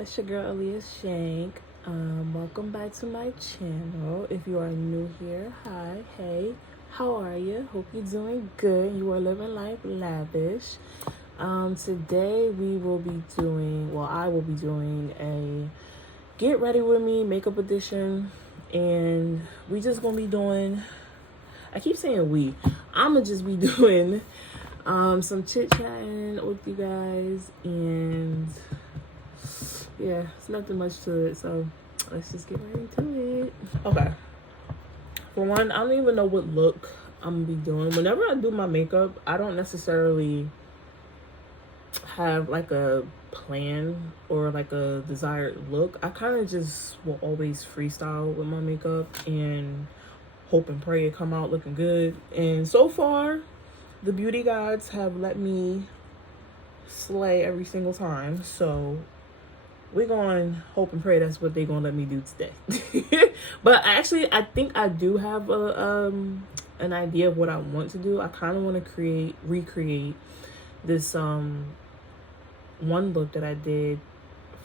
It's your girl Aaliyah Shank. Welcome back to my channel. If you are new here, hi, hey, how are you? Hope you're doing good. You are living life lavish. Today we will be doing, I will be doing a get ready with me makeup edition, and we just gonna be doing. I keep saying we. I'ma just be doing some chit chatting with you guys, and yeah, it's nothing much to it, so let's just get right into it. Okay, for one, I don't even know what look I'm gonna be doing. Whenever I do my makeup, I don't necessarily have like a plan or like a desired look. I kind of just will always freestyle with my makeup and hope and pray it come out looking good. And so far, the beauty gods have let me slay every single time, so we're going to hope and pray that's what they're going to let me do today. But actually, I think I do have an idea of what I want to do. I kind of want to recreate this one look that I did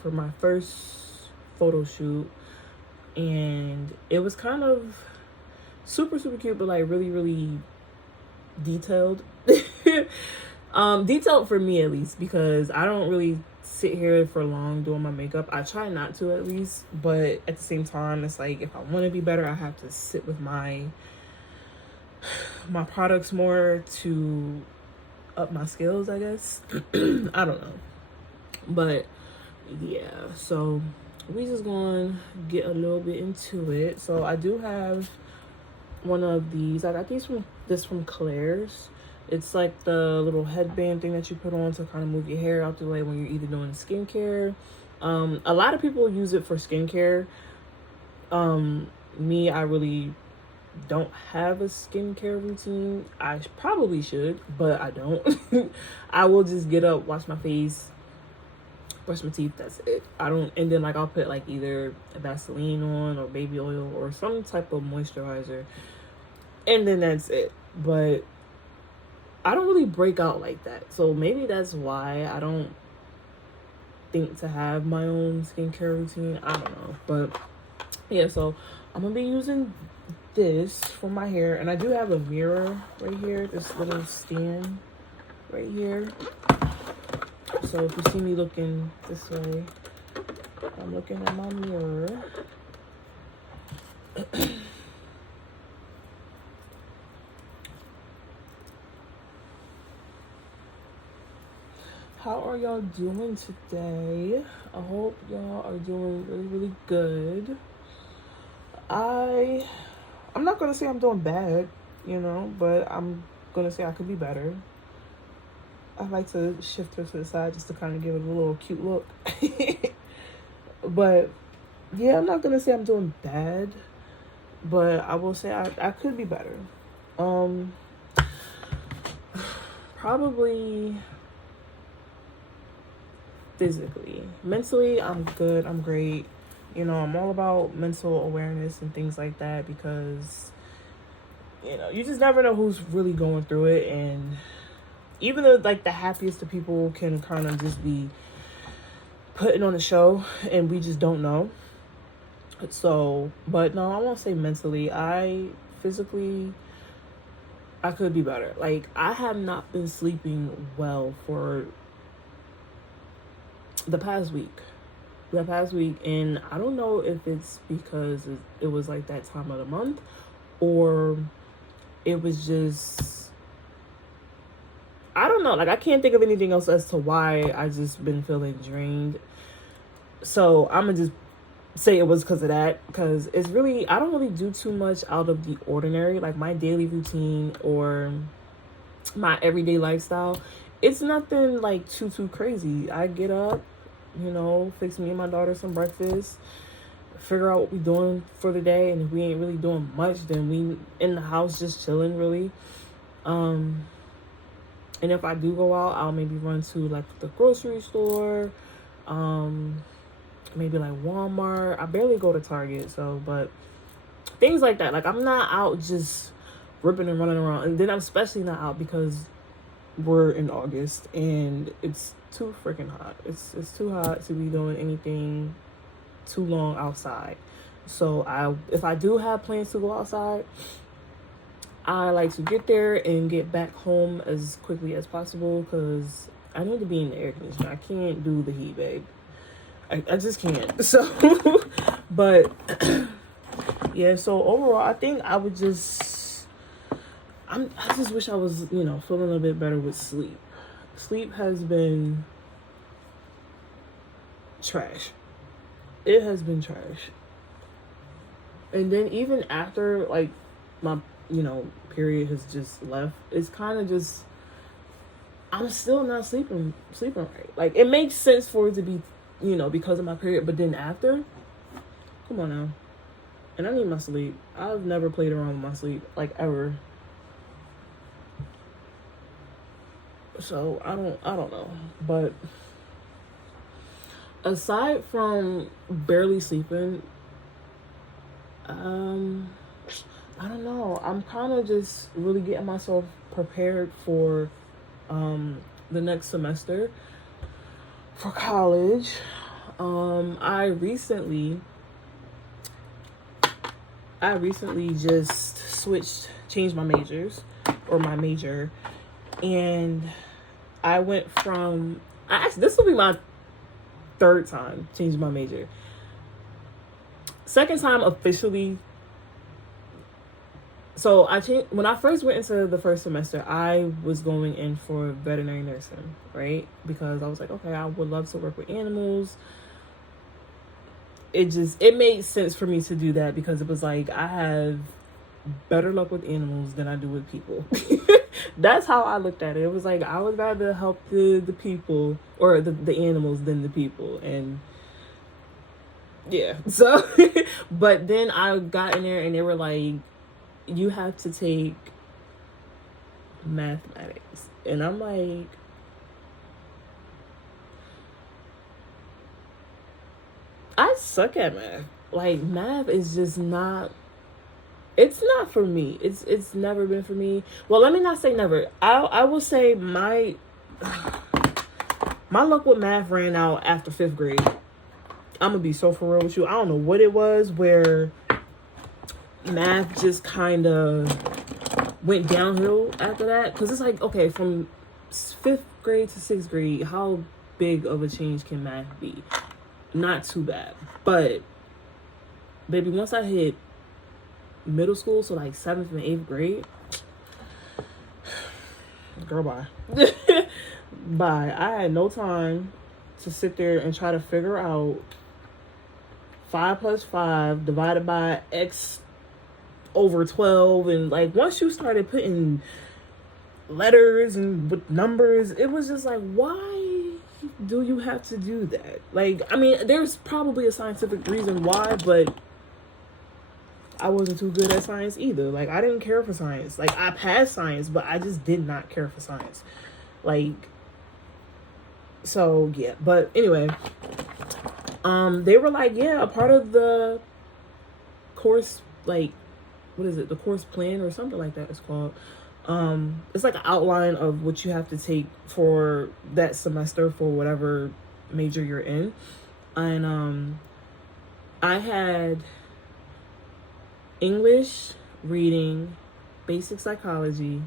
for my first photo shoot, and it was kind of super cute, but like really detailed. Detailed for me at least, because I don't really sit here for long doing my makeup. I try not to, at least, but at the same time, it's like if I want to be better, I have to sit with my products more to up my skills, I guess. I don't know, but yeah, so we just gonna get a little bit into it. So I do have one of these. I got this from Claire's. It's like the little headband thing that you put on to kind of move your hair out the way when you're either doing skincare. A lot of people use it for skincare. Me, I really don't have a skincare routine. I probably should, but I don't. I will just get up, wash my face, brush my teeth, that's it. I don't, and then like I'll put like either a Vaseline on or baby oil or some type of moisturizer, and then that's it. But I don't really break out like that, so maybe that's why I don't think to have my own skincare routine. I don't know, but yeah, so I'm gonna be using this for my hair, and I do have a mirror right here, this little stand right here. So if you see me looking this way, I'm looking at my mirror. How are y'all doing today? I hope y'all are doing really good. I'm not gonna say I'm doing bad, but I'm gonna say I could be better. I like to shift her to the side just to kind of give it a little cute look. But yeah, I'm not gonna say I'm doing bad, but I will say I could be better. Probably physically. Mentally, I'm good. I'm great. I'm all about mental awareness and things like that, because you just never know who's really going through it. And even though like the happiest of people can kind of just be putting on a show, and we just don't know. So, but no, I won't say mentally. Physically, I could be better. Like, I have not been sleeping well for the past week, and I don't know if it's because it was like that time of the month, or it was just, I don't know, like I can't think of anything else as to why I just been feeling drained. So I'm gonna just say it was because of that, because it's really, I don't really do too much out of the ordinary, like my daily routine or my everyday lifestyle. It's nothing like too crazy. I get up, fix me and my daughter some breakfast, figure out what we're doing for the day, and if we ain't really doing much, then we in the house just chilling, really. And if I do go out, I'll maybe run to like the grocery store, maybe like Walmart. I barely go to Target, so, but things like that. Like, I'm not out just ripping and running around, and then I'm especially not out because we're in August and it's too freaking hot. It's too hot to be doing anything too long outside. So if I do have plans to go outside, I like to get there and get back home as quickly as possible because I need to be in the air conditioner. I can't do the heat, babe. I just can't. So, but yeah. So overall, I think I would just. I just wish I was, feeling a little bit better with sleep. Sleep has been trash. It has been trash. And then even after like my period has just left, it's kind of just, I'm still not sleeping right. Like, it makes sense for it to be, because of my period, but then after, come on now. And I need my sleep. I've never played around with my sleep, like, ever. So I don't know. But aside from barely sleeping, I don't know. I'm kind of just really getting myself prepared for the next semester for college. I recently just changed my major, and I went from, this will be my third time changing my major. Second time officially. So when I first went into the first semester, I was going in for veterinary nursing, right? Because I was like, okay, I would love to work with animals. It made sense for me to do that because it was like, I have better luck with animals than I do with people. That's how I looked at it. It was like, I would rather help the people or the animals than the people. And yeah, so, but then I got in there and they were like, you have to take mathematics. And I'm like, I suck at math. Like, math is just not, it's not for me. It's never been for me. Well, let me not say never. I will say my luck with math ran out after 5th grade. I'm gonna be so for real with you. I don't know what it was where math just kind of went downhill after that. Because it's like, okay, from 5th grade to 6th grade, how big of a change can math be? Not too bad. But, baby, once I hit middle school, so like 7th and 8th grade, girl, bye. Bye. I had no time to sit there and try to figure out 5 plus 5 divided by x over 12. And like, once you started putting letters and with numbers, it was just like, why do you have to do that? Like, I mean, there's probably a scientific reason why, but I wasn't too good at science either. Like, I didn't care for science. Like, I passed science, but I just did not care for science. Like, so yeah. But anyway, they were like, yeah, a part of the course, like, what is it? The course plan or something like that it's called. It's like an outline of what you have to take for that semester for whatever major you're in. And I had English, reading, basic psychology,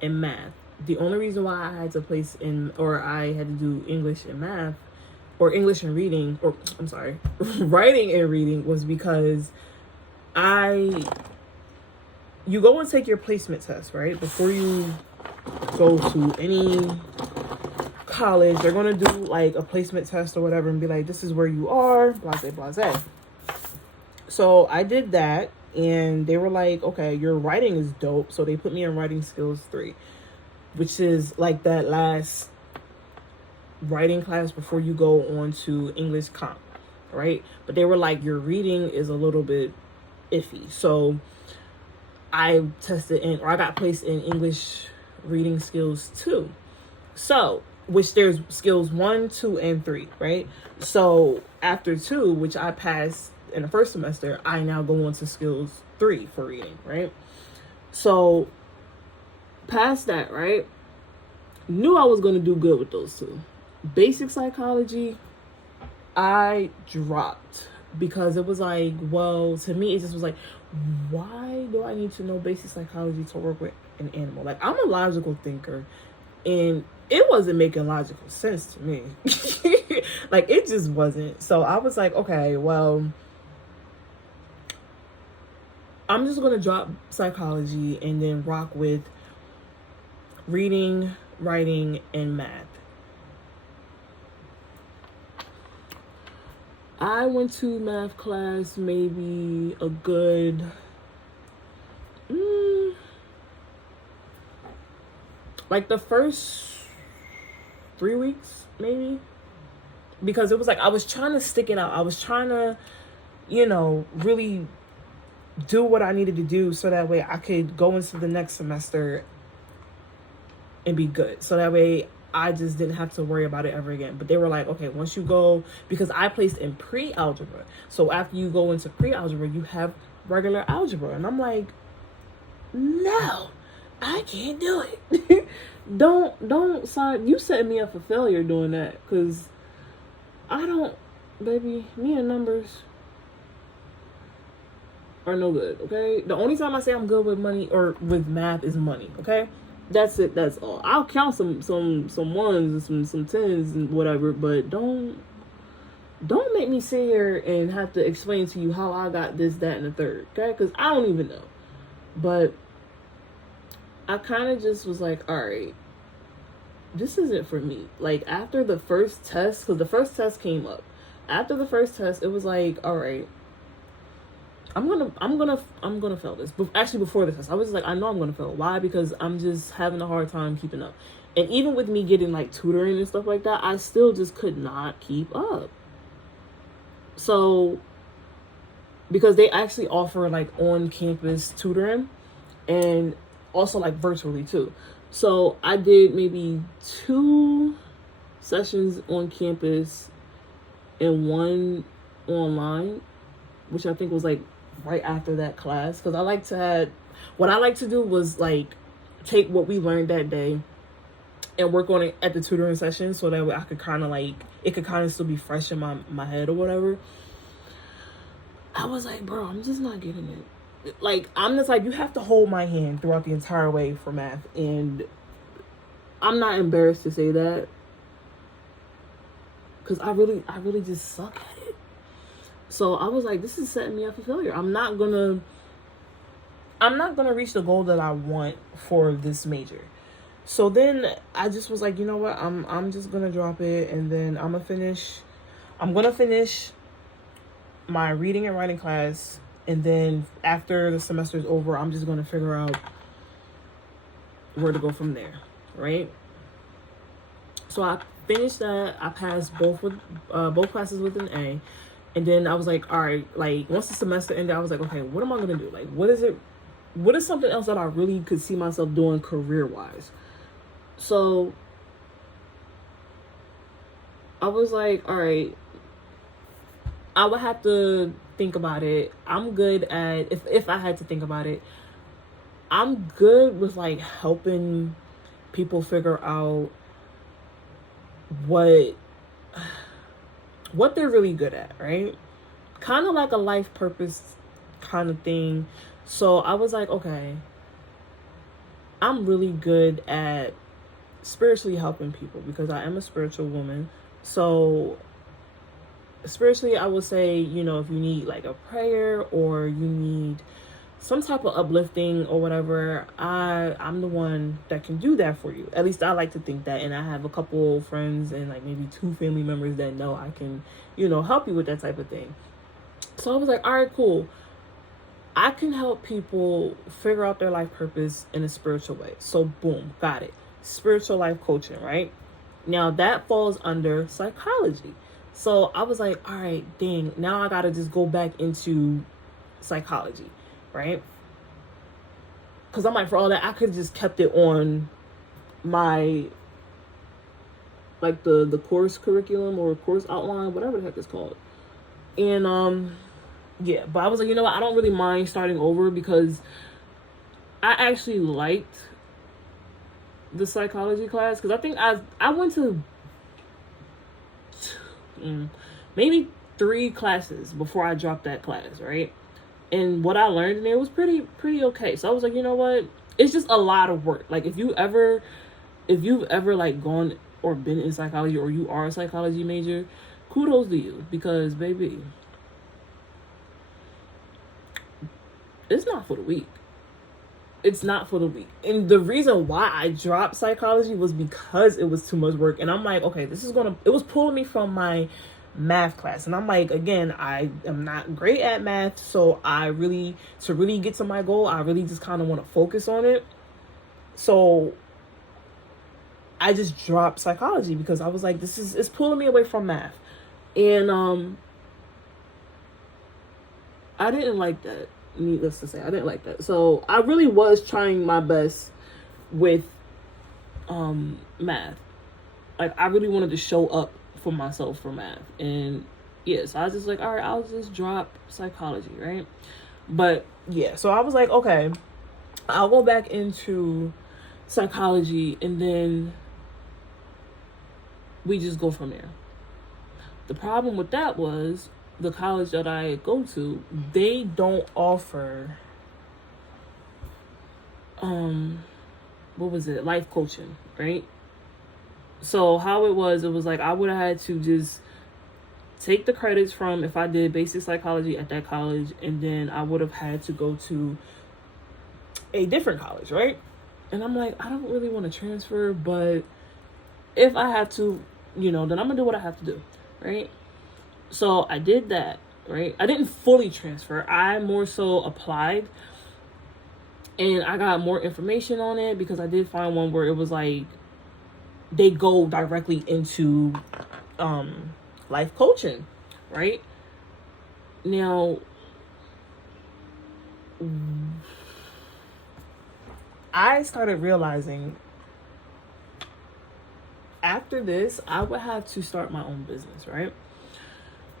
and math. The only reason why I had to I had to do English and math, or English and reading, or I'm sorry, writing and reading, was because you go and take your placement test, right? Before you go to any college, they're going to do like a placement test or whatever and be like, this is where you are, blase, blase. So I did that and they were like, okay, your writing is dope. So they put me in writing skills 3, which is like that last writing class before you go on to English comp, right? But they were like, your reading is a little bit iffy. So I got placed in English reading skills 2. So, which there's skills 1, 2, and 3, right? So after 2, which I passed in the first semester, I now go on to skills 3 for reading, right? So past that, right? knew I was going to do good with those two. Basic psychology, I dropped because it was like, well, to me, it just was like, why do I need to know basic psychology to work with an animal? Like, I'm a logical thinker, and it wasn't making logical sense to me. Like, it just wasn't. So I was like, okay, well, I'm just going to drop psychology and then rock with reading, writing, and math. I went to math class maybe a good like the first 3 weeks, maybe, because it was like I was trying to stick it out. I was trying to, really do what I needed to do so that way I could go into the next semester and be good. So that way I just didn't have to worry about it ever again. But they were like, okay, once you go, because I placed in pre-algebra. So after you go into pre-algebra, you have regular algebra. And I'm like, no, I can't do it. don't sign. You setting me up for failure doing that, because I don't, baby, me and numbers are no good, okay? The only time I say I'm good with money or with math is money, okay? That's it. That's all. I'll count some ones and some tens and whatever, but don't make me sit here and have to explain to you how I got this, that, and the third, okay? Because I don't even know. But I kind of just was like, all right, this isn't for me. Like, after the first test, because the first test came up. After the first test, it was like, all right, I'm gonna fail this. But actually, before the test, I was like, I know I'm gonna fail. Why? Because I'm just having a hard time keeping up. And even with me getting like tutoring and stuff like that, I still just could not keep up. So, because they actually offer like on-campus tutoring and also like virtually too. So I did maybe 2 sessions on campus and 1 online, which I think was like right after that class. Because what I like to do was like take what we learned that day and work on it at the tutoring session, so that way I could kind of like, it could kind of still be fresh in my head or whatever. I was like, bro, I'm just not getting it. Like, I'm just like, you have to hold my hand throughout the entire way for math. And I'm not embarrassed to say that, because I really just suck at it. So I was like, this is setting me up for failure. I'm not gonna reach the goal that I want for this major. So then I just was like, you know what? I'm just gonna drop it, and then I'm gonna finish my reading and writing class, and then after the semester is over, I'm just gonna figure out where to go from there, right? So I finished that. I passed both classes with an A. And then I was like, all right, like once the semester ended, I was like, okay, what am I going to do? Like, what is something else that I really could see myself doing career-wise? So I was like, all right, I would have to think about it. I'm good at, if I had to think about it, I'm good with like helping people figure out what they're really good at, right? Kind of like a life purpose kind of thing. So I was like, okay, I'm really good at spiritually helping people, because I am a spiritual woman. So spiritually, I would say, if you need like a prayer or you need some type of uplifting or whatever, I'm the one that can do that for you. At least I like to think that. And I have a couple friends and like maybe 2 family members that know I can, help you with that type of thing. So I was like, all right, cool. I can help people figure out their life purpose in a spiritual way. So boom, got it. Spiritual life coaching, right? Now that falls under psychology. So I was like, all right, dang, now I got to just go back into psychology, right? Because I'm like, for all that, I could have just kept it on my, like the course curriculum or course outline, whatever the heck it's called. And yeah, but I was like, you know what, I don't really mind starting over, because I actually liked the psychology class, because I think I went to maybe 3 classes before I dropped that class, right? And what I learned in there was pretty okay. So I was like, you know what? It's just a lot of work. Like if you've ever like gone or been in psychology, or you are a psychology major, kudos to you, because baby, it's not for the weak. It's not for the weak. And the reason why I dropped psychology was because it was too much work. And I'm like, okay, it was pulling me from my math class. And I'm like, again, I am not great at math. So to really get to my goal, I really just kind of want to focus on it. So I just dropped psychology because I was like, it's pulling me away from math. And I didn't like that. Needless to say, I didn't like that. So I really was trying my best with math. Like I really wanted to show up for myself for math. And yeah, so I was just like, all right, I'll just drop psychology, right? But yeah, so I was like, okay, I'll go back into psychology, and then we just go from there. The problem with that was the college that I go to, they don't offer life coaching, right? So how it was like I would have had to just take the credits from if I did basic psychology at that college, and then I would have had to go to a different college, right? And I'm like, I don't really want to transfer, but if I have to, then I'm gonna do what I have to do, right? So I did that, right? I didn't fully transfer. I more so applied, and I got more information on it because I did find one where it was like they go directly into life coaching, right? Now, I started realizing after this, I would have to start my own business, right?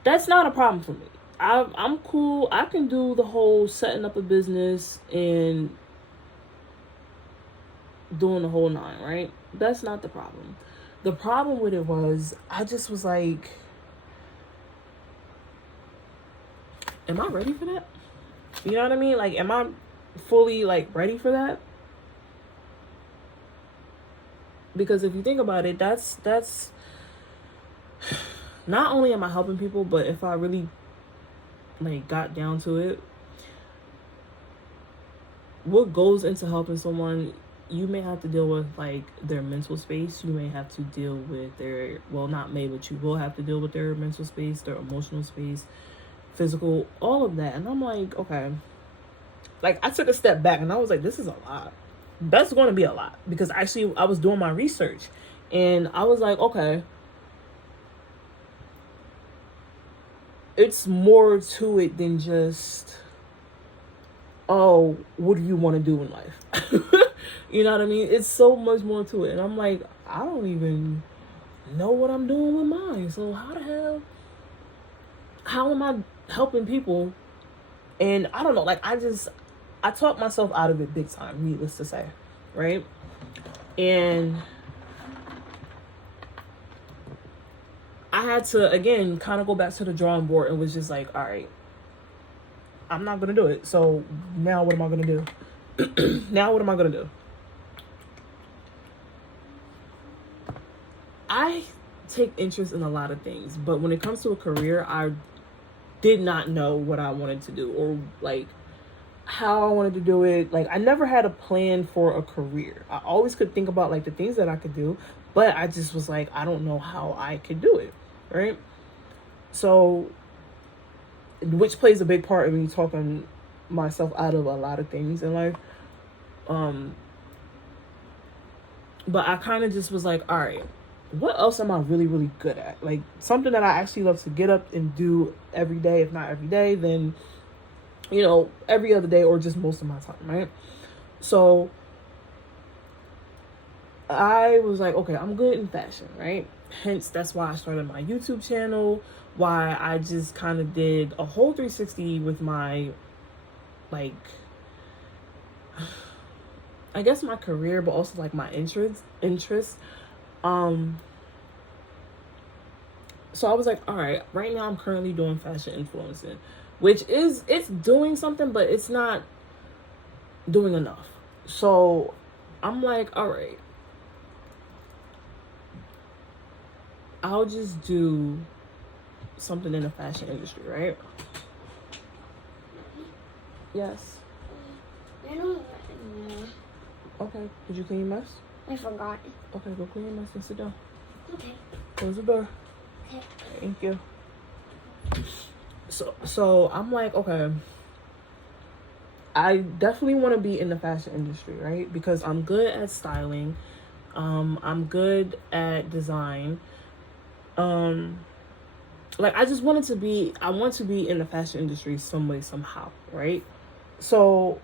That's not a problem for me. I'm cool. I can do the whole setting up a business and doing the whole 9, right? That's not the problem. The problem with it was I just was like, am I ready for that? You know what I mean? Like, am I fully like ready for that? Because if you think about it, that's not only am I helping people, but if I really like got down to it, what goes into helping someone, you may have to deal with like their mental space. You may have to deal with their, well, not may, but you will have to deal with their mental space, their emotional space, physical, all of that. And I'm like, okay, like I took a step back and I was like, this is a lot. That's going to be a lot, because actually I was doing my research and I was like, okay, it's more to it than just, oh, what do you want to do in life? You know what I mean? It's so much more to it. And I'm like, I don't even know what I'm doing with mine. So how am I helping people? And I don't know, like I talked myself out of it big time, needless to say, right? And I had to, again, kind of go back to the drawing board and was just like, all right, I'm not going to do it. So now what am I going to do? Now what am I going to do? I take interest in a lot of things, but when it comes to a career, I did not know what I wanted to do or like how I wanted to do it. Like I never had a plan for a career. I always could think about like the things that I could do, but I just was like, I don't know how I could do it, right? So, which plays a big part in me talking myself out of a lot of things in life. But I kind of just was like, all right, what else am I really, really good at? Like something that I actually love to get up and do every day, if not every day, then, every other day or just most of my time, right? So I was like, okay, I'm good in fashion, right? Hence, that's why I started my YouTube channel, why I just kind of did a whole 360 with my, like, I guess my career, but also like my interests. So I was like, all right, right now I'm currently doing fashion influencing, which is, it's doing something, but it's not doing enough. So I'm like, all right, I'll just do something in the fashion industry, right? Yes. I don't know. Okay. Did you clean your mess? I forgot. Okay, go clean your mess and sit down. Okay. Close the door. Okay. Thank you. So I'm like, okay, I definitely want to be in the fashion industry, right? Because I'm good at styling. I'm good at design. Like I just wanted to be, I want to be in the fashion industry some way, somehow, right? So,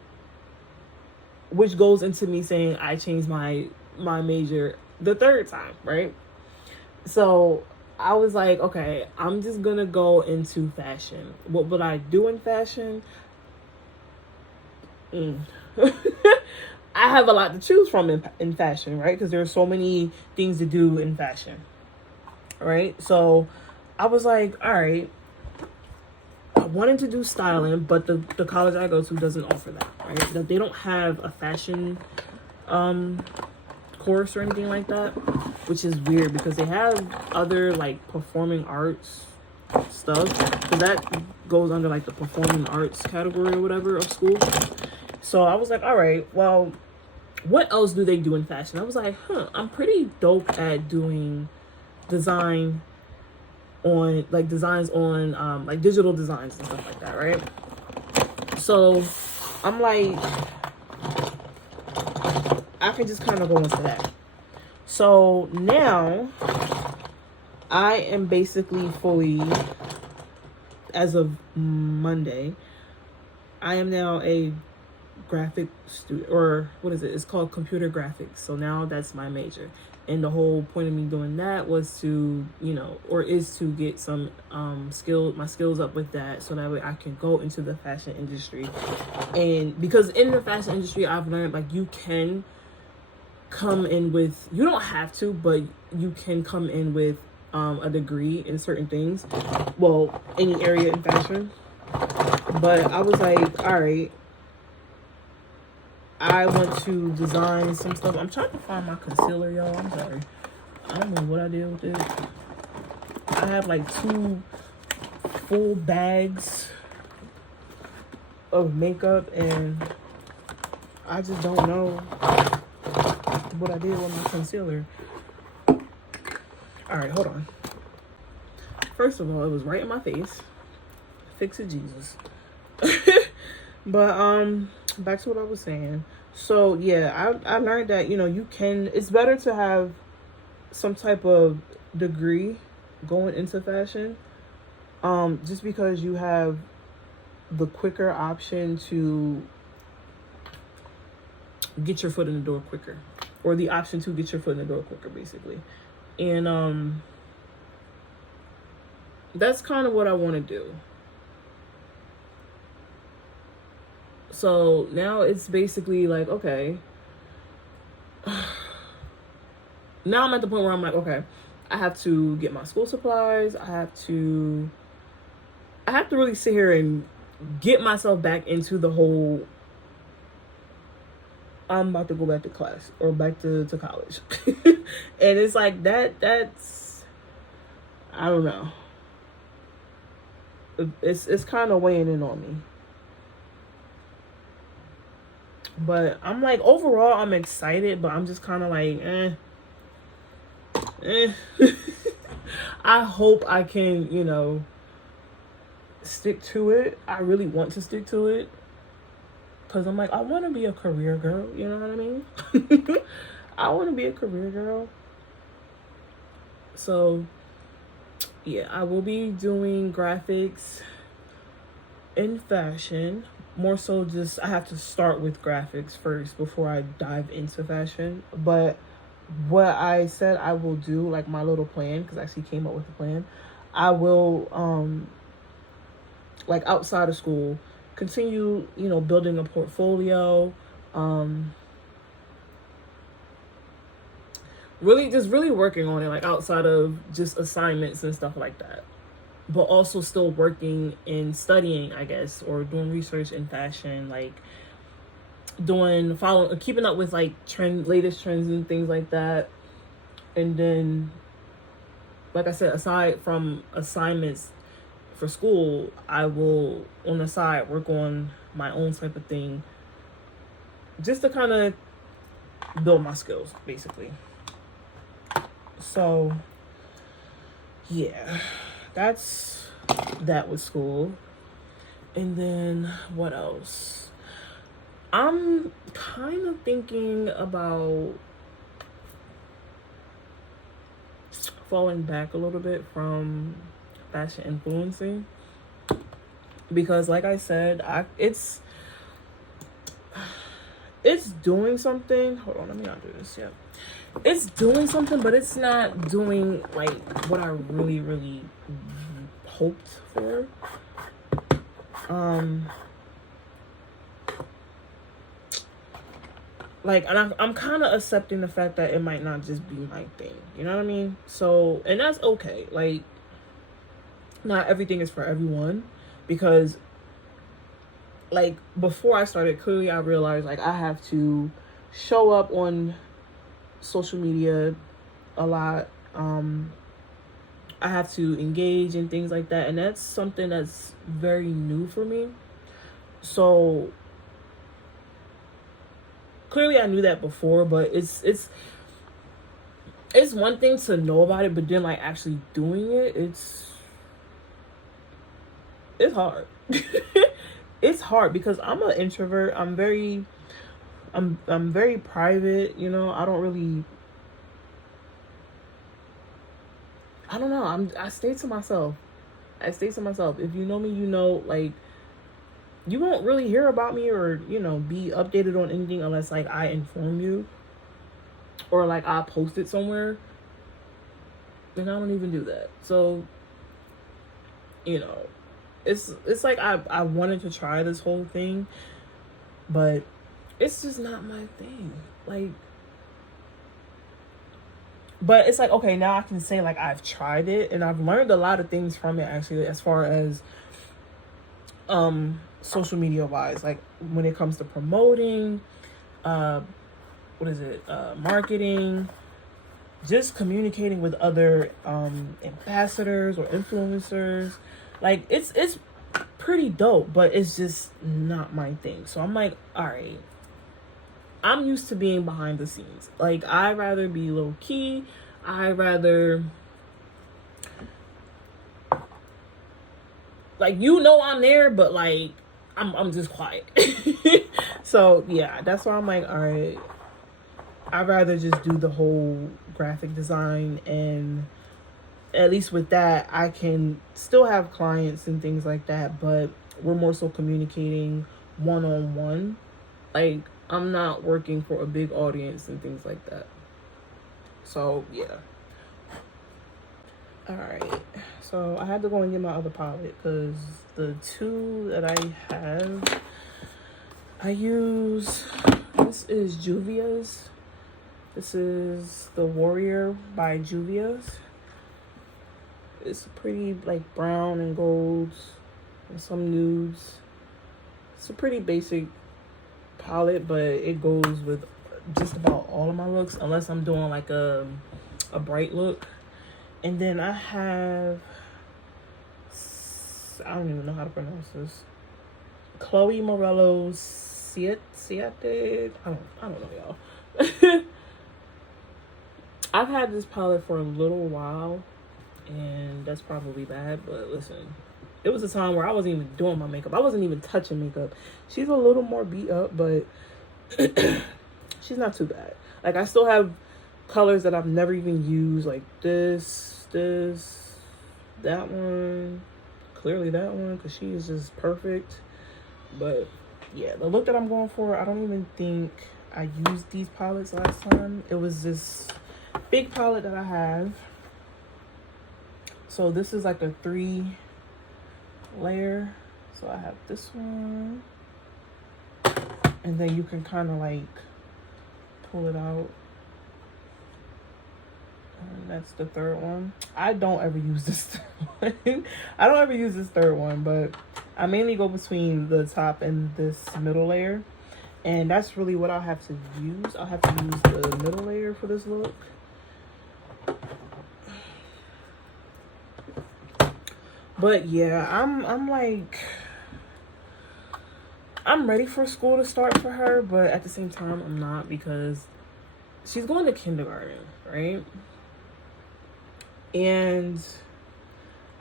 which goes into me saying I changed my major the third time, right? So I was like, okay, I'm just gonna go into fashion. What would I do in fashion? I have a lot to choose from in fashion, right? Because there are so many things to do in fashion, right? So I was like, all right, I wanted to do styling, but the college I go to doesn't offer that, right? That they don't have a fashion course or anything like that, which is weird because they have other like performing arts stuff, because that goes under like the performing arts category or whatever of school. So I was like, all right, well, what else do they do in fashion? I was like, I'm pretty dope at doing design on like designs on like digital designs and stuff like that, right? So I'm like, I can just kind of go into that. So now I am basically fully, as of Monday, I am now a graphic student, or what is it? It's called computer graphics. So now that's my major. And the whole point of me doing that was to, is to get some my skills up with that, so that way I can go into the fashion industry. And because in the fashion industry, I've learned like you can come in with, you don't have to, but you can come in with a degree in certain things. Well, any area in fashion. But I was like, all right, I want to design some stuff. I'm trying to find my concealer, y'all. I'm sorry. I don't know what I did with it. I have like 2 full bags of makeup, and I just don't know what I did with my concealer. All right, hold on. First of all, it was right in my face. Fix it, Jesus. But back to what I was saying. So yeah, I learned that you can. It's better to have some type of degree going into fashion, just because you have the quicker option to get your foot in the door quicker, or the option to get your foot in the door quicker, basically. And that's kind of what I want to do. So now it's basically like, okay, now I'm at the point where I'm like, okay, I have to get my school supplies. I have to really sit here and get myself back into the whole, I'm about to go back to class or back to college. And it's like that's, I don't know. It's kind of weighing in on me. But I'm like, overall, I'm excited, but I'm just kind of like, I hope I can, stick to it. I really want to stick to it. Because I'm like, I want to be a career girl. You know what I mean? I want to be a career girl. So, yeah, I will be doing graphics in fashion. More so just, I have to start with graphics first before I dive into fashion. But what I said I will do, like my little plan, because I actually came up with a plan, I will, like outside of school, continue, building a portfolio, really working on it, like outside of just assignments and stuff like that, but also still working and studying, I guess, or doing research in fashion, like keeping up with like latest trends and things like that. And then, like I said, aside from assignments for school, I will on the side work on my own type of thing, just to kind of build my skills, basically. So yeah, that's that with school. And then what else? I'm kind of thinking about falling back a little bit from fashion influencing, because like I said, it's doing something. Hold on, let me not do this yet. It's doing something, but it's not doing like what I really hoped for. Like, and I'm kind of accepting the fact that it might not just be my thing. You know what I mean? So, and that's okay. Like, not everything is for everyone, because like before I started, clearly I realized like I have to show up on social media a lot. I have to engage in things like that, and that's something that's very new for me. So clearly I knew that before, but it's one thing to know about it, but then like actually doing it, it's hard. It's hard because I'm an introvert. I'm very private, you know. I don't know. I stay to myself. If you know me, you know, like, you won't really hear about me or, you know, be updated on anything unless like I inform you or like I post it somewhere. Then I don't even do that. So, you know, it's like I wanted to try this whole thing, but it's just not my thing. Like, but it's like, okay, now I can say like I've tried it and I've learned a lot of things from it, actually, as far as social media wise, like when it comes to promoting, marketing, just communicating with other ambassadors or influencers. Like, it's pretty dope, but it's just not my thing. So I'm like, all right, I'm used to being behind the scenes. Like, I'd rather be low key. I'd rather, like, you know, I'm there, but like I'm just quiet. So yeah, that's why I'm like, all right, I'd rather just do the whole graphic design, and at least with that I can still have clients and things like that, but we're more so communicating one-on-one. Like, I'm not working for a big audience and things like that. So yeah. All right, so I had to go and get my other palette because the two that I have, I use, this is Juvia's. This is the Warrior by Juvia's. It's pretty like brown and golds and some nudes. It's a pretty basic palette, but it goes with just about all of my looks, unless I'm doing like a bright look. And then I have, I don't even know how to pronounce this, Chloe Morello's Siete. I don't know, y'all. I've had this palette for a little while, and that's probably bad, but listen, it was a time where I wasn't even doing my makeup. I wasn't even touching makeup. She's a little more beat up, but she's not too bad. Like, I still have colors that I've never even used, like this, that one, clearly that one, because she is just perfect. But yeah, the look that I'm going for, I don't even think I used these palettes last time. It was this big palette that I have. So this is like a 3-layer. So I have this one, and then you can kind of like pull it out. That's the third one. I don't ever use this third one. I don't ever use this third one, but I mainly go between the top and this middle layer. And that's really what I'll have to use. I'll have to use the middle layer for this look. But yeah, I'm like, I'm ready for school to start for her, but at the same time I'm not, because she's going to kindergarten, right? And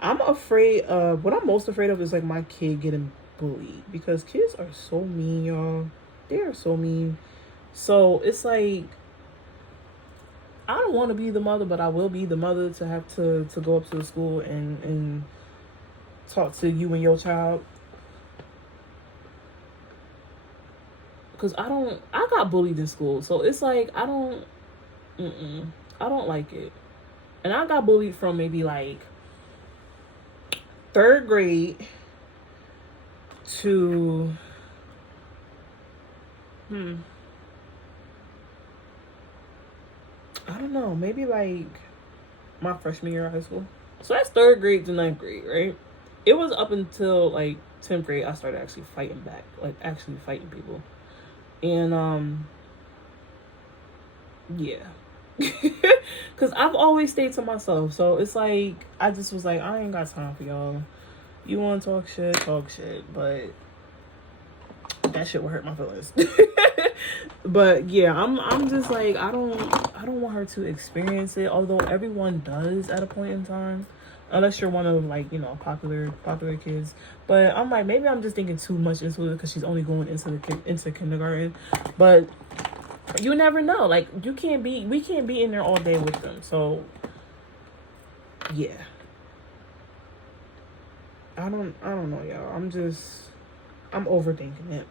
I'm afraid of, what I'm most afraid of is like my kid getting bullied, because kids are so mean, y'all. They are so mean. So it's like, I don't want to be the mother, but I will be the mother to have to go up to the school and talk to you and your child. Because I got bullied in school. So it's like, I don't like it. And I got bullied from maybe like 3rd grade to, I don't know, maybe like my freshman year of high school. So that's 3rd grade to 9th grade, right? It was up until like 10th grade I started actually fighting back, like actually fighting people. And yeah. Because I've always stayed to myself. So it's like, I just was like, I ain't got time for y'all. You want to talk shit. But that shit will hurt my feelings. But yeah, I'm just like, I don't want her to experience it. Although everyone does at a point in time. Unless you're one of, like, you know, popular kids. But I'm like, maybe I'm just thinking too much into it because she's only going into kindergarten. But you never know. Like, we can't be in there all day with them. So yeah. I don't know, y'all. I'm overthinking it.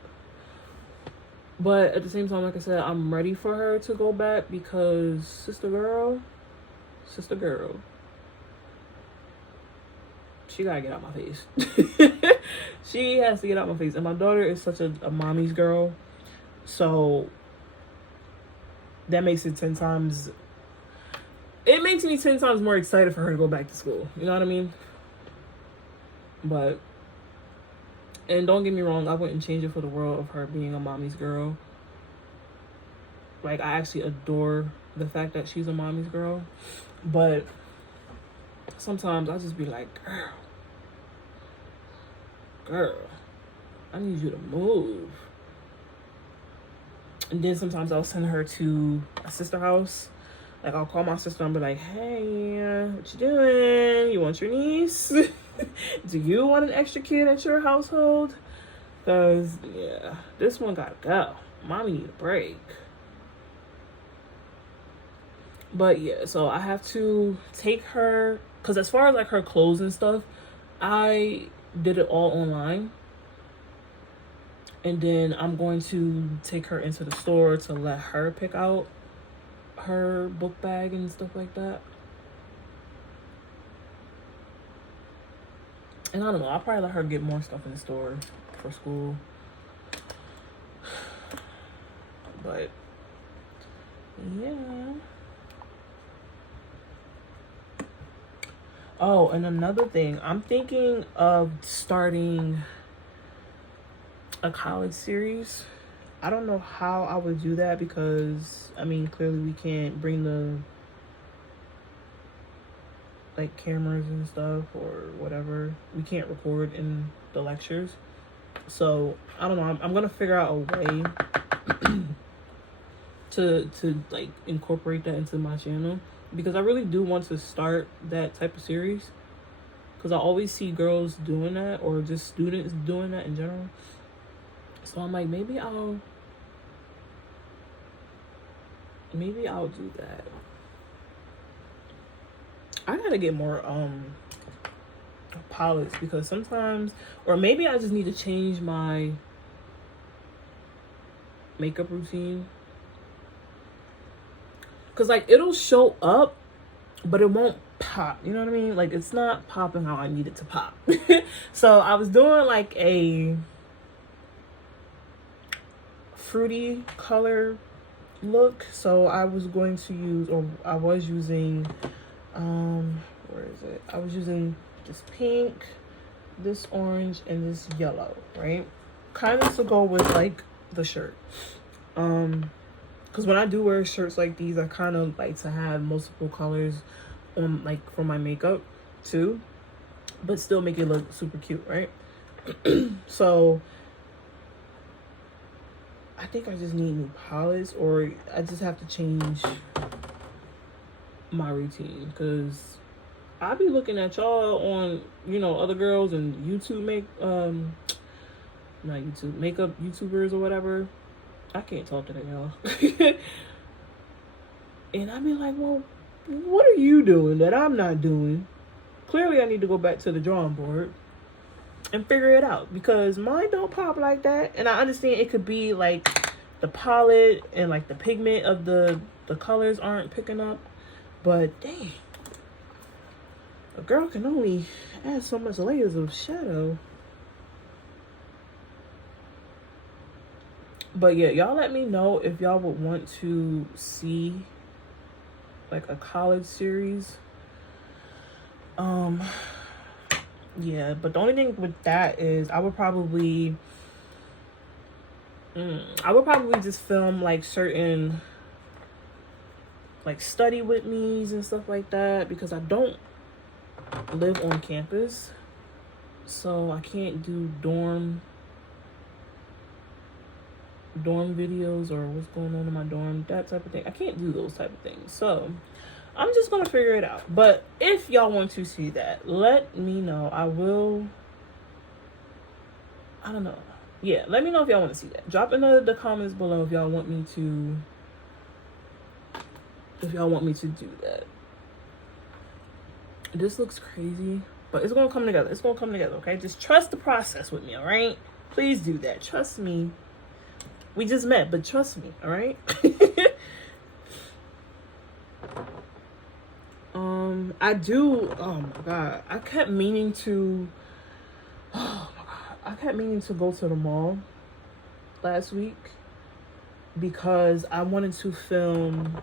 But at the same time, like I said, I'm ready for her to go back, because sister girl, she gotta get out my face. She has to get out my face. And my daughter is such a mommy's girl. So that makes it 10 times... It makes me 10 times more excited for her to go back to school. You know what I mean? But... And don't get me wrong, I wouldn't change it for the world of her being a mommy's girl. Like, I actually adore the fact that she's a mommy's girl. But sometimes I just be like, girl, I need you to move. And then sometimes I'll send her to a sister house. Like, I'll call my sister and be like, hey, what you doing? You want your niece? Do you want an extra kid at your household? Because, yeah, this one gotta go. Mommy need a break. But, yeah, so I have to take her, because as far as, like, her clothes and stuff, I did it all online. And then I'm going to take her into the store to let her pick out her book bag and stuff like that. And I don't know, I'll probably let her get more stuff in the store for school. But yeah. Oh, and another thing, I'm thinking of starting a college series. I don't know how I would do that, because I mean, clearly we can't bring the like cameras and stuff or whatever. We can't record in the lectures. So I don't know, I'm gonna figure out a way to like incorporate that into my channel, because I really do want to start that type of series, because I always see girls doing that, or just students doing that in general. So I'm like, maybe I'll do that. I gotta get more palettes, because sometimes, or maybe I just need to change my makeup routine, because like it'll show up but it won't pop, you know what I mean? Like, it's not popping how I need it to pop. So I was doing like a fruity color look. So I was going to use, or I was using, where is it? I was using this pink, this orange, and this yellow, right? Kind of to go with like the shirt. Because when I do wear shirts like these, I kind of like to have multiple colors on, like, for my makeup too, but still make it look super cute, right? So I think I just need new palettes, or I just have to change my routine, because I be looking at y'all on, you know, other girls and YouTube not YouTube, makeup YouTubers or whatever. I can't talk to that, y'all. And I be like, well, what are you doing that I'm not doing? Clearly I need to go back to the drawing board and figure it out, because mine don't pop like that. And I understand it could be like the palette and like the pigment of the colors aren't picking up, but dang, a girl can only add so much layers of shadow. But yeah, y'all let me know if y'all would want to see like a college series. Yeah, but the only thing with that is I would probably just film like certain like study with me's and stuff like that, because I don't live on campus, so I can't do dorm videos or what's going on in my dorm, that type of thing. I can't do those type of things, so I'm just gonna figure it out. But if y'all want to see that, let me know. I don't know. Yeah, let me know if y'all want to see that. Drop in the comments below if y'all want me to do that. This looks crazy, but it's gonna come together. It's gonna come together, okay? Just trust the process with me, all right? Please do that. Trust me. We just met, but trust me, all right? Oh my God. I kept meaning to go to the mall last week because I wanted to film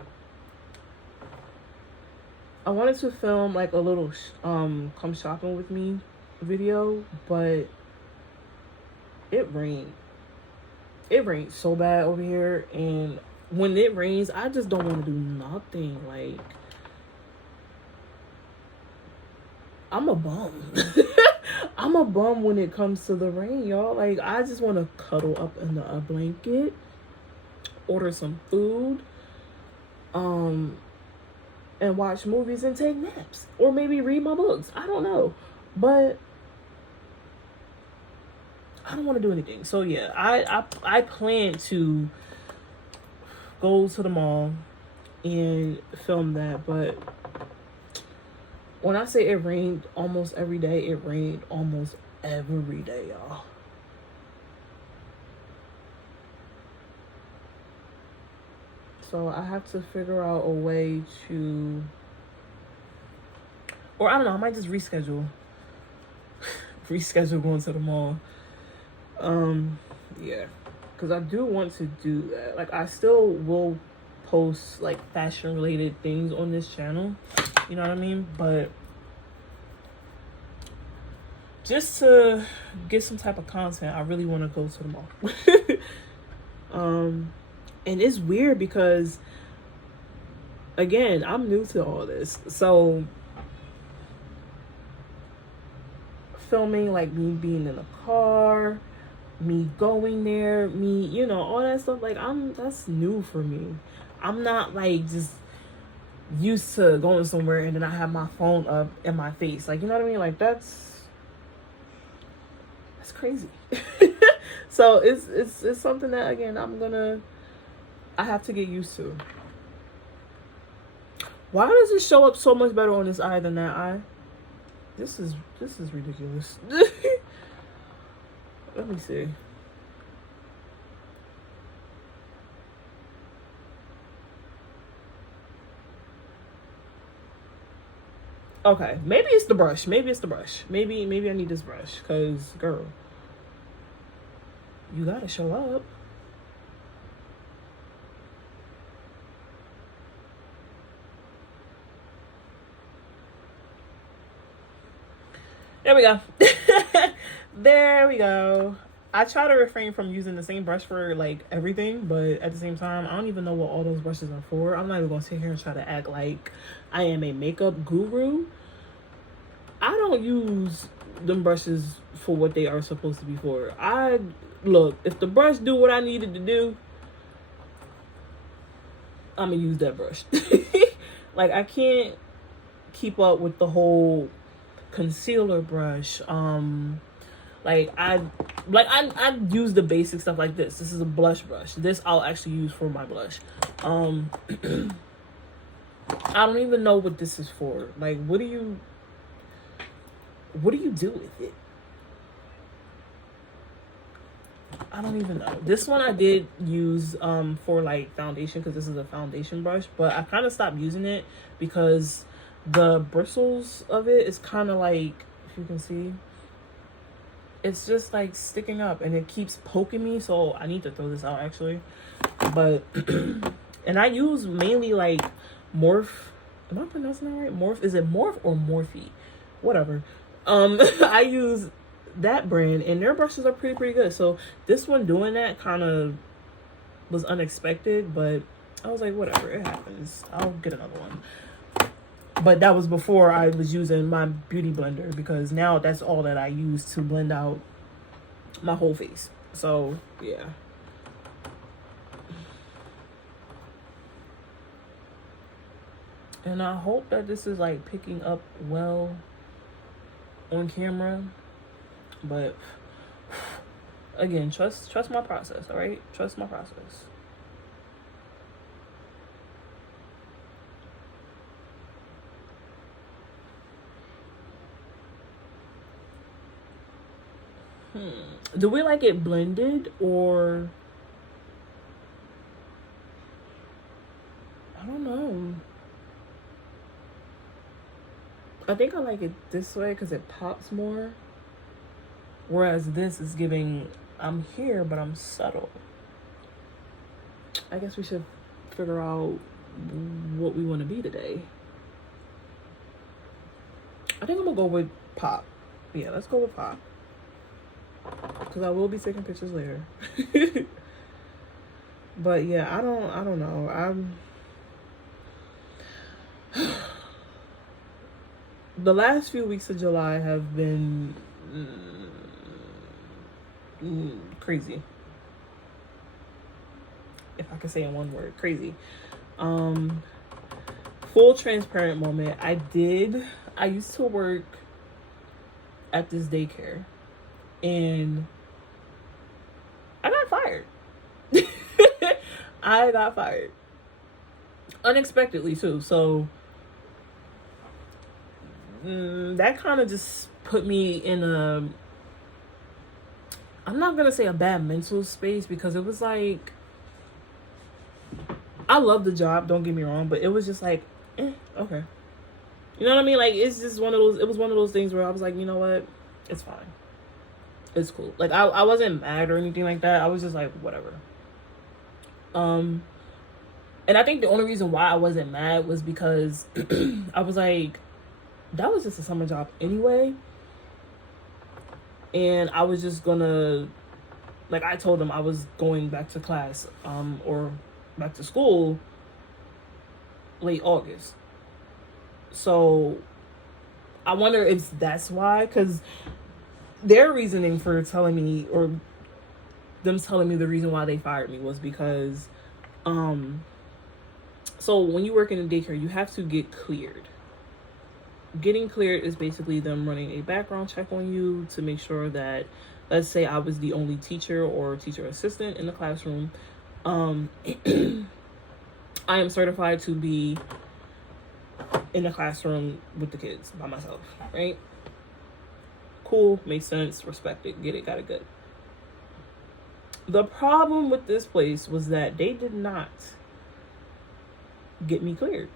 like a little come shopping with me video, but it rained so bad over here, and when it rains I just don't want to do nothing. Like, I'm a bum. I'm a bum when it comes to the rain, y'all. Like, I just want to cuddle up under a blanket, order some food, and watch movies and take naps, or maybe read my books. I don't know, but I don't want to do anything. So yeah, I plan to go to the mall and film that, but when I say it rained almost every day, it rained almost every day, y'all. So I have to figure out a way to, or I don't know, I might just reschedule going to the mall. Yeah, because I do want to do that. Like, I still will post like fashion related things on this channel, you know what I mean? But just to get some type of content, I really want to go to the mall. And it's weird because, again, I'm new to all this, so filming like me being in a car, me going there, me, you know, all that stuff, like, that's new for me. I'm not like just used to going somewhere and then I have my phone up in my face, like, you know what I mean? Like, that's crazy. So it's something that, again, I have to get used to. Why does it show up so much better on this eye than that eye? This is ridiculous. Let me see. Okay, maybe it's the brush. Maybe I need this brush, because, girl, you gotta show up. There we go. There we go. I try to refrain from using the same brush for like everything, but at the same time, I don't even know what all those brushes are for. I'm not even gonna sit here and try to act like I am a makeup guru. I don't use them brushes for what they are supposed to be for. Look, if the brush do what I needed to do, I'm gonna use that brush. Like, I can't keep up with the whole concealer brush. I use the basic stuff like this. This is a blush brush. This I'll actually use for my blush. I don't even know what this is for. Like, what do you do with it? I don't even know. This one I did use for like foundation, because this is a foundation brush, but I kind of stopped using it because the bristles of it is kind of like, if you can see, it's just like sticking up and it keeps poking me, so I need to throw this out actually. But and I use mainly like Morph. Am I pronouncing that right? Morph? Is it Morph or Morphe? Whatever. I use that brand and their brushes are pretty good. So this one doing that kind of was unexpected, but I was like, whatever, it happens. I'll get another one. But that was before I was using my beauty blender, because now that's all that I use to blend out my whole face. So yeah. And I hope that this is like picking up well on camera. But again, trust my process, all right? Trust my process. Do we like it blended, or I don't know. I think I like it this way because it pops more. Whereas this is giving, I'm here, but I'm subtle. I guess we should figure out what we want to be today. I think I'm going to go with pop. Yeah, let's go with pop. Because I will be taking pictures later. But yeah, I don't know. The last few weeks of July have been crazy, if I could say in one word, crazy. Full transparent moment, I used to work at this daycare and I got fired. I got fired unexpectedly too, so that kind of just put me in a, I'm not gonna say a bad mental space, because it was like, I love the job, don't get me wrong, but it was just like, okay, you know what I mean? Like, it's just one of those, it was one of those things where I was like, you know what, it's fine, it's cool. Like, I wasn't mad or anything like that. I was just like, whatever. And I think the only reason why I wasn't mad was because I was like, that was just a summer job anyway. And I was just gonna, like, I told them I was going back to class, or back to school late August. So I wonder if that's why, because their reasoning for telling me, or them telling me the reason why they fired me was because, so when you work in a daycare, you have to get cleared. Getting cleared is basically them running a background check on you to make sure that, let's say I was the only teacher or teacher assistant in the classroom, I am certified to be in the classroom with the kids by myself, right? Cool, makes sense, respect it, get it, got it, good. The problem with this place was that they did not get me cleared.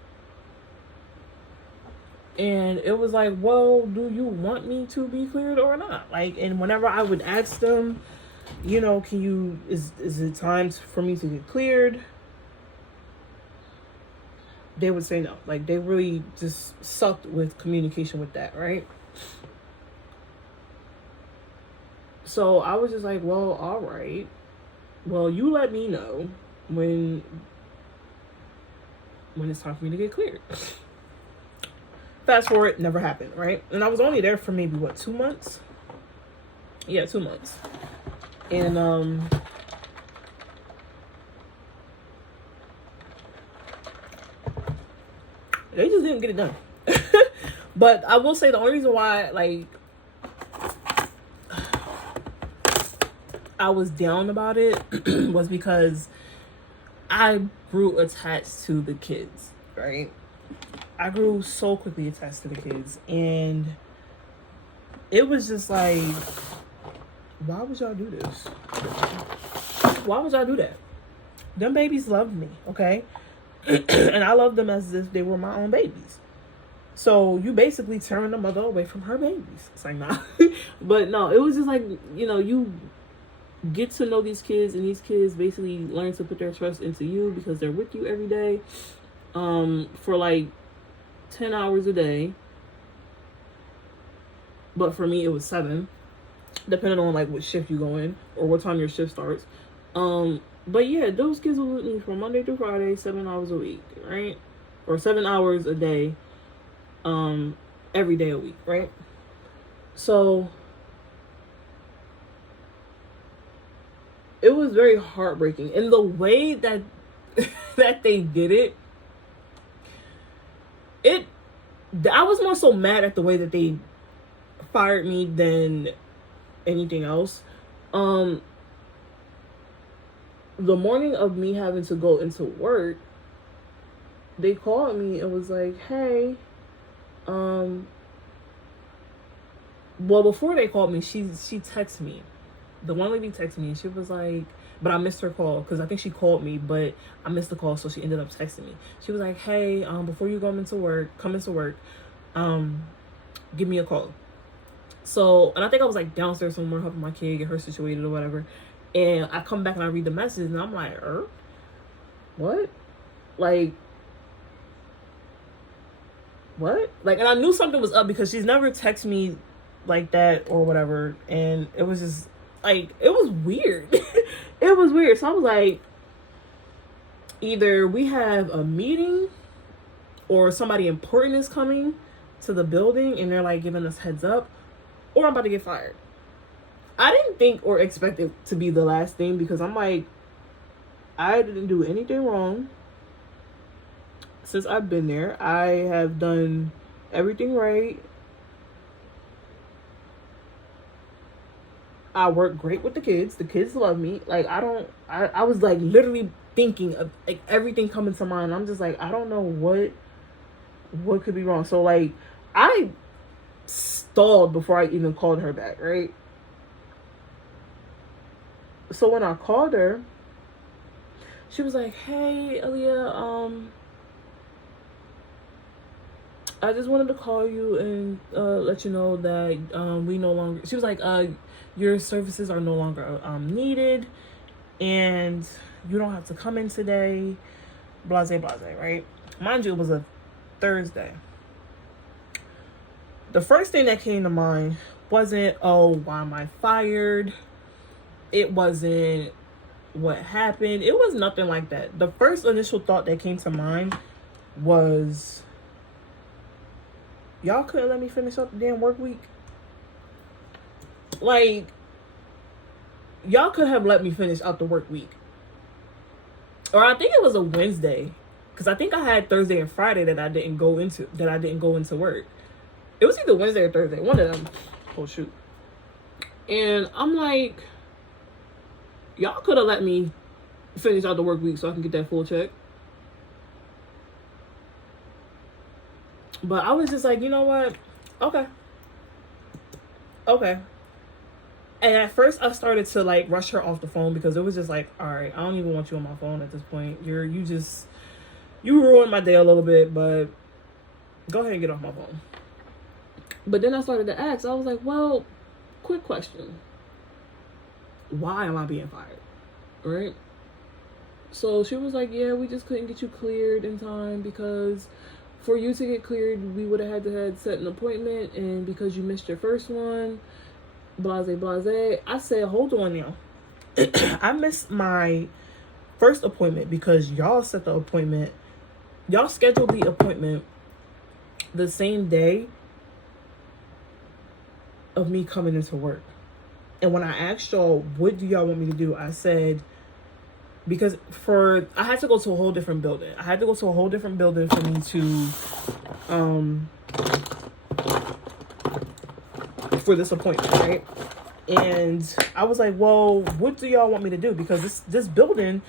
And it was like, well, do you want me to be cleared or not? Like, and whenever I would ask them, you know, is it time for me to get cleared? They would say no. Like, they really just sucked with communication with that, right? So I was just like, well, all right. Well, you let me know when it's time for me to get cleared. Fast forward, never happened, right? And I was only there for maybe, 2 months? Yeah, 2 months. And, they just didn't get it done. But I will say the only reason why, like, I was down about it was because I grew attached to the kids, right? I grew so quickly attached to the kids. And it was just like, why would y'all do this? Why would y'all do that? Them babies loved me, okay? And I loved them as if they were my own babies. So you basically turn the mother away from her babies. It's like, nah. But no, it was just like, you get to know these kids, and these kids basically learn to put their trust into you because they're with you every day, for like 10 hours a day. But for me, it was 7, depending on like what shift you go in or what time your shift starts. But yeah, those kids were with me from Monday through Friday, 7 hours a week, right? Or 7 hours a day, every day a week, right? So it was very heartbreaking. And the way that that they did it, I was more so mad at the way that they fired me than anything else. The morning of me having to go into work, they called me and was like, hey, well, before they called me, she texted me. The one lady texted me and she was like, but I missed her call because I think she called me, but I missed the call, so she ended up texting me. She was like, hey, before you come into work, give me a call. So, and I think I was like downstairs somewhere helping my kid get her situated or whatever. And I come back and I read the message and I'm like, what? Like, what? Like, and I knew something was up because she's never texted me like that or whatever. And it was just like, it was weird. It was weird. So I was like, either we have a meeting or somebody important is coming to the building and they're like giving us heads up, or I'm about to get fired. I didn't think or expect it to be the last thing because I'm like, I didn't do anything wrong. Since I've been there, I have done everything right. I work great with the kids. The kids love me. Like, I was like literally thinking of like everything coming to mind. I'm just like, I don't know what could be wrong. So like, I stalled before I even called her back, right? So when I called her, she was like, hey, Aaliyah, I just wanted to call you and let you know that we no longer, she was like, your services are no longer needed and you don't have to come in today, blase, right? Mind you, it was a Thursday. The first thing that came to mind wasn't, oh, why am I fired? It wasn't what happened. It was nothing like that. The first initial thought that came to mind was, y'all couldn't let me finish up the damn work week? Like, y'all could have let me finish out the work week. Or I think it was a Wednesday. Because I think I had Thursday and Friday that I didn't go into work. It was either Wednesday or Thursday. One of them. Oh, shoot. And I'm like, y'all could have let me finish out the work week so I can get that full check. But I was just like, you know what? Okay. And at first I started to like rush her off the phone because it was just like, all right, I don't even want you on my phone at this point. You ruined my day a little bit, but go ahead and get off my phone. But then I started to ask, I was like, well, quick question. Why am I being fired? Right? So she was like, yeah, we just couldn't get you cleared in time because for you to get cleared, we would have had to set an appointment. And because you missed your first one, blase. I said, hold on now. I missed my first appointment because y'all set the appointment. Y'all scheduled the appointment the same day of me coming into work. And when I asked y'all, what do y'all want me to do? I said, because I had to go to a whole different building. I had to go to a whole different building for me to, for this appointment, right? And I was like, well, what do y'all want me to do? Because this building,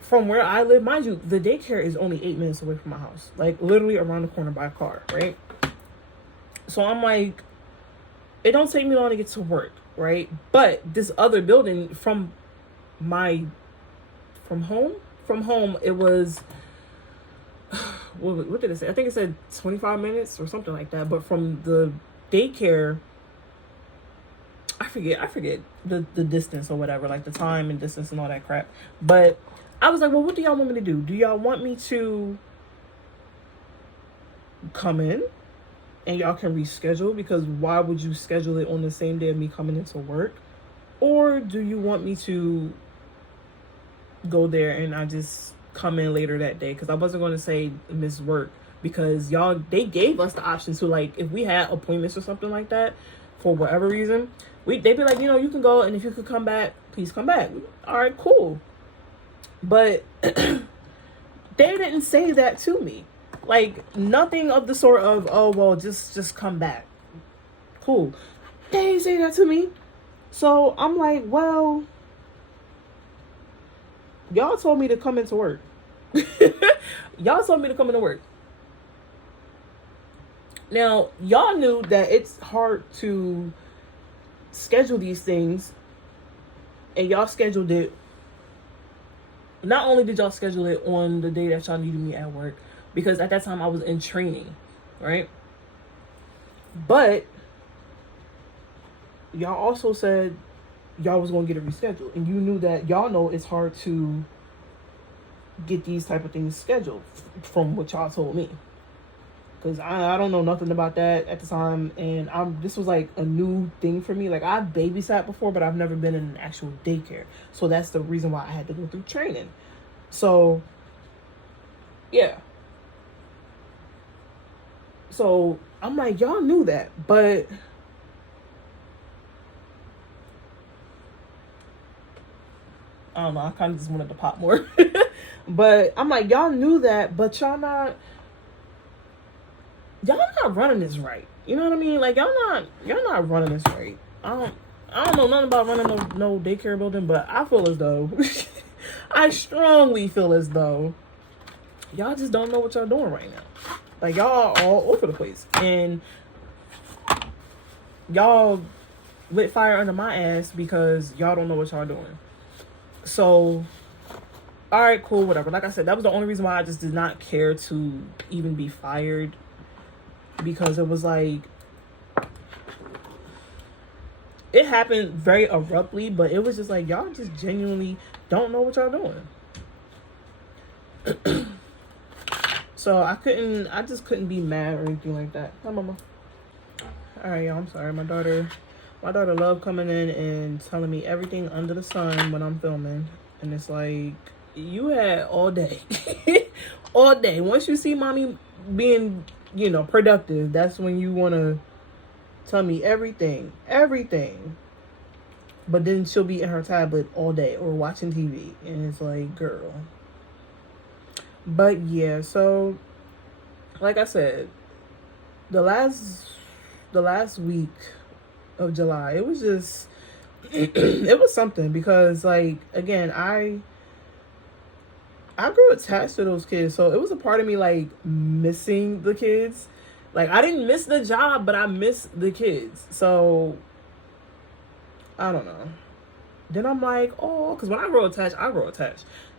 from where I live, mind you, the daycare is only 8 minutes away from my house. Like, literally around the corner by a car, right? So I'm like, it don't take me long to get to work, right? But this other building from home, it was, what did it say? I think it said 25 minutes or something like that. But from the daycare, I forget the distance or whatever, like the time and distance and all that crap. But I was like, well, what do y'all want me to do? Do y'all want me to come in and y'all can reschedule? Because why would you schedule it on the same day of me coming into work? Or do you want me to go there and I just come in later that day? Because I wasn't going to say miss work, because they gave us the option to, like, if we had appointments or something like that for whatever reason, they'd be like, you can go, and if you could come back, please come back. All right, cool. But they didn't say that to me. Like, nothing of the sort of, oh, well, just come back. Cool. They didn't say that to me. So I'm like, well, y'all told me to come into work. Y'all told me to come into work. Now, y'all knew that it's hard to schedule these things, and y'all scheduled it. Not only did y'all schedule it on the day that y'all needed me at work, because at that time I was in training, right? But y'all also said y'all was going to get it rescheduled, and you knew that y'all know it's hard to get these type of things scheduled from what y'all told me. Because I don't know nothing about that at the time, and this was like a new thing for me. Like, I've babysat before, but I've never been in an actual daycare. So that's the reason why I had to go through training. So, yeah. So, I'm like, y'all knew that, but I don't know, I kind of just wanted to pop more. But I'm like, y'all knew that, but y'all not running this right. You know what I mean? Like, y'all not running this right. I don't know nothing about running no daycare building, but I feel as though I strongly feel as though y'all just don't know what y'all doing right now. Like, y'all all over the place, and y'all lit fire under my ass because y'all don't know what y'all doing. So, all right, cool, whatever. Like I said, that was the only reason why I just did not care to even be fired, because it was like, it happened very abruptly, but it was just like, y'all just genuinely don't know what y'all doing. So I just couldn't be mad or anything like that. Hi, mama. All right, y'all, I'm sorry. My daughter loved coming in and telling me everything under the sun when I'm filming. And it's like, you had all day. All day. Once you see mommy being, productive, that's when you want to tell me everything. But then she'll be in her tablet all day or watching TV. And it's like, girl. But yeah, so like I said, the last week of July, it was just it was something, because, like, again, I grew attached to those kids, so it was a part of me, like, missing the kids. Like, I didn't miss the job, but I missed the kids. So I don't know. Then I'm like, oh, because when I grow attached.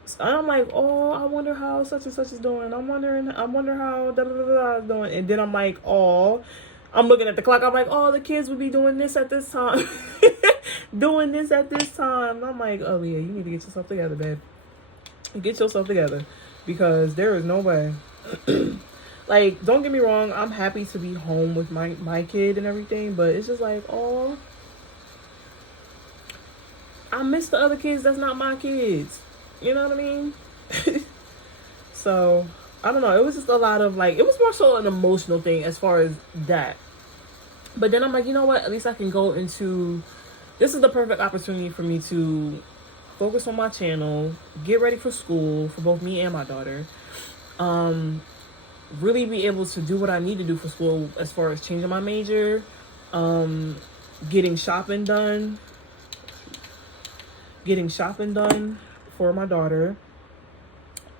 So I'm like, oh, I wonder how such and such is doing. I wonder how da da da da is doing. And then I'm like, oh, I'm looking at the clock. I'm like, oh, the kids would be doing this at this time. Doing this at this time. And I'm like, oh, yeah, you need to get yourself together, babe. Get yourself together. Because there is no way. Like, don't get me wrong. I'm happy to be home with my kid and everything. But it's just like, oh, I miss the other kids that's not my kids. You know what I mean? So, I don't know. It was just a lot of like, it was more so an emotional thing as far as that. But then I'm like, you know what? At least I can go into, this is the perfect opportunity for me to focus on my channel, get ready for school for both me and my daughter. Really be able to do what I need to do for school as far as changing my major, getting shopping done for my daughter.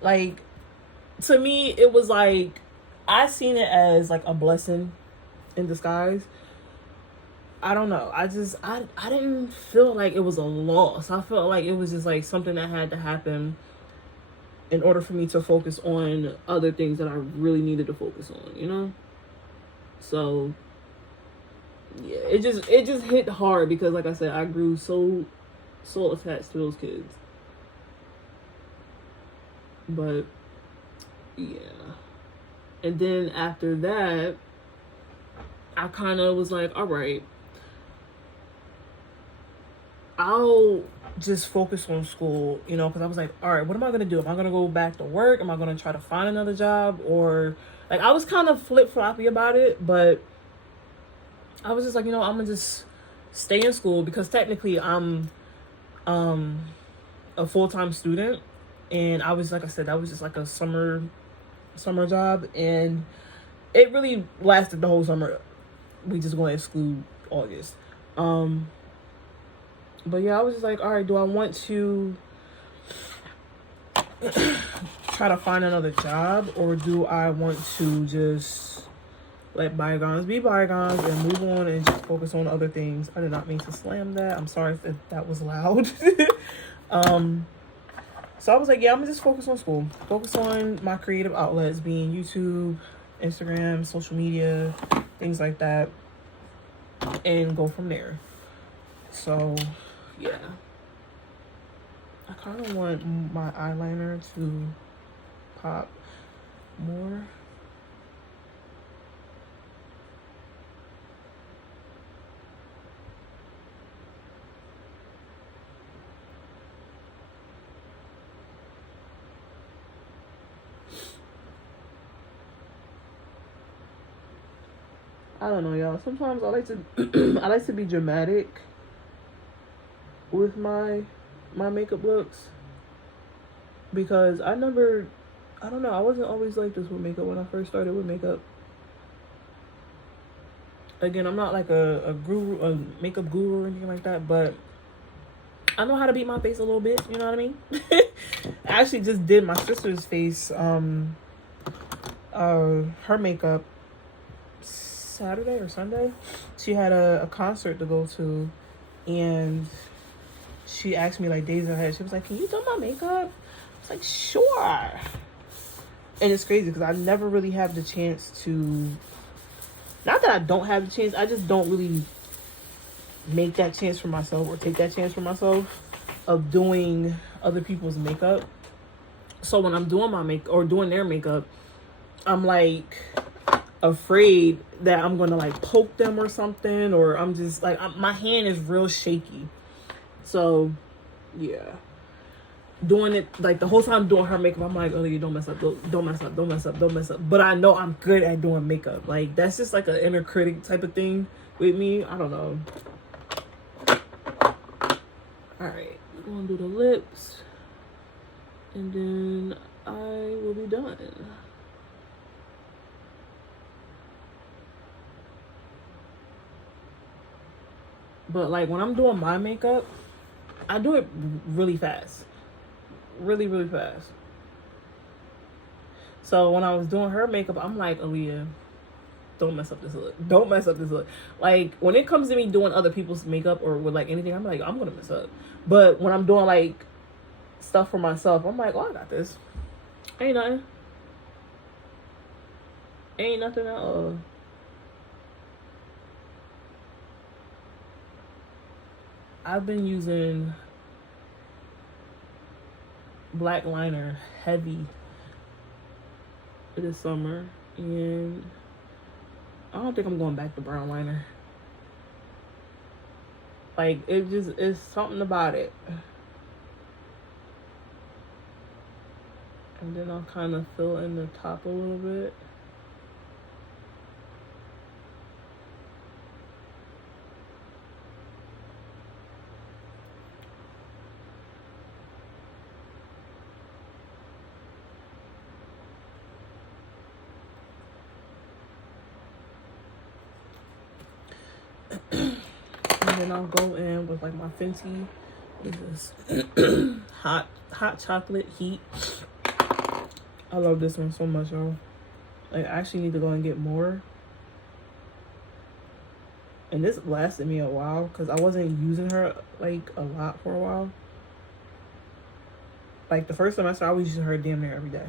Like, to me, it was like, I seen it as like a blessing in disguise. I don't know. I didn't feel like it was a loss. I felt like it was just like something that had to happen in order for me to focus on other things that I really needed to focus on, you know? So yeah, it just hit hard because, like I said, I grew so attached to those kids. But yeah. And then after that, I kind of was like, all right, I'll just focus on school, you know, because I was like, all right, what am I going to do? Am I going to go back to work? Am I going to try to find another job? Or, like, I was kind of flip-floppy about it, but I was just like, you know, I'm going to just stay in school because technically I'm a full-time student. And I was, like I said, that was just like a summer job. And it really lasted the whole summer. We just going to exclude August. But yeah, I was just like, all right, do I want to try to find another job, or do I want to just let bygones be bygones and move on and just focus on other things? I did not mean to slam that. I'm sorry if that was loud. So I was like, yeah, I'm gonna just focus on school, focus on my creative outlets, being YouTube, Instagram, social media, things like that, and go from there. So yeah, I kind of want my eyeliner to pop more. I don't know, y'all. Sometimes I like to I like to be dramatic with my makeup looks, because I don't know, I wasn't always like this with makeup when I first started with makeup. Again, I'm not like a makeup guru or anything like that, but I know how to beat my face a little bit, you know what I mean? I actually just did my sister's face, her makeup Saturday or Sunday. She had a concert to go to, and she asked me like days ahead. She was like, can you do my makeup? I was like, sure. And it's crazy because I never really have the chance to, not that I don't have the chance, I just don't really make that chance for myself or take that chance for myself of doing other people's makeup. So when I'm doing my doing their makeup, I'm like afraid that I'm gonna like poke them or something, or I'm just like, my hand is real shaky. So yeah, doing it like the whole time doing her makeup, I'm like, oh, you don't mess up, don't mess up, don't mess up, don't mess up. But I know I'm good at doing makeup. Like, that's just like an inner critic type of thing with me. I don't know. All right, we're gonna do the lips, and then I will be done. But like when I'm doing my makeup, I do it really fast. Really, really fast. So when I was doing her makeup, I'm like, Aaliyah, don't mess up this look. Don't mess up this look. Like, when it comes to me doing other people's makeup or with like anything, I'm like, I'm gonna mess up. But when I'm doing like stuff for myself, I'm like, oh, I got this. Ain't nothing. Ain't nothing at all. I've been using black liner heavy this summer, and I don't think I'm going back to brown liner. Like, it just is something about it. And then I'll kind of fill in the top a little bit. And then I'll go in with like my Fenty. What is this? hot chocolate heat. I love this one so much, y'all. Like, I actually need to go and get more. And this lasted me a while because I wasn't using her like a lot for a while. Like the first semester I was using her damn near every day.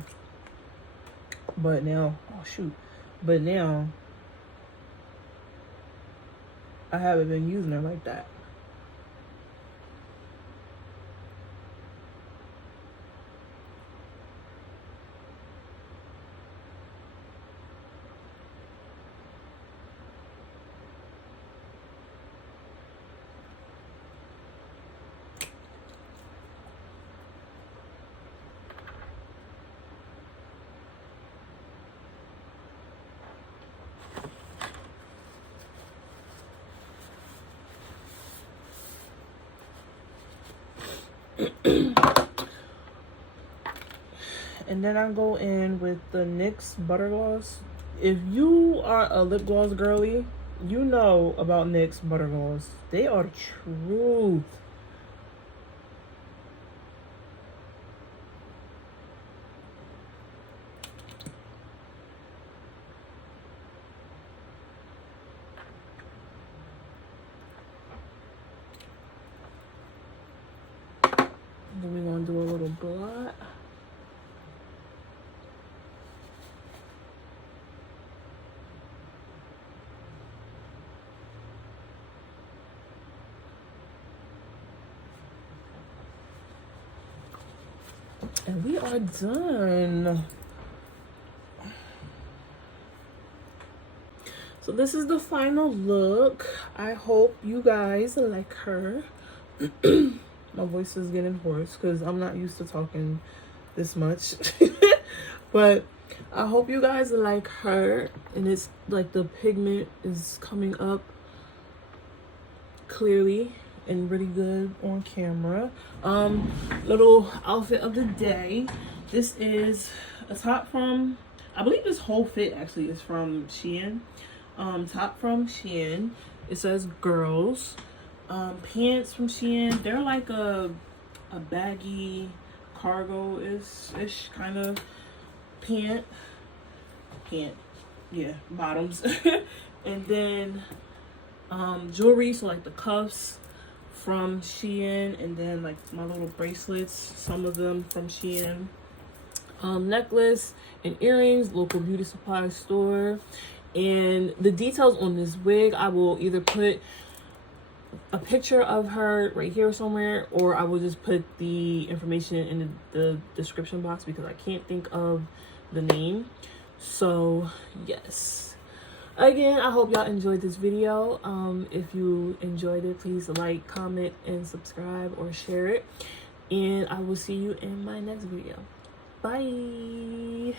But now, oh shoot. But now I haven't been using her like that. And then I go in with the NYX Butter Gloss. If you are a lip gloss girly, you know about NYX Butter Gloss. They are the truth. Then we're gonna do a little blot. And we are done. So this is the final look. I hope you guys like her. My voice is getting hoarse because I'm not used to talking this much. But I hope you guys like her. And it's like the pigment is coming up clearly and really good on camera. Little outfit of the day. This is a top from, I believe this whole fit actually is from Shein. Top from Shein. It says girls. Pants from Shein. They're like a baggy cargo-ish kind of pant. Yeah, bottoms. And then jewelry, so like the cuffs from Shein, and then like my little bracelets, some of them from Shein. Necklace and earrings, local beauty supply store. And the details on this wig, I will either put a picture of her right here somewhere, or I will just put the information in the description box because I can't think of the name. So yes, again, I hope y'all enjoyed this video. If you enjoyed it, please like, comment, and subscribe or share it, and I will see you in my next video. Bye.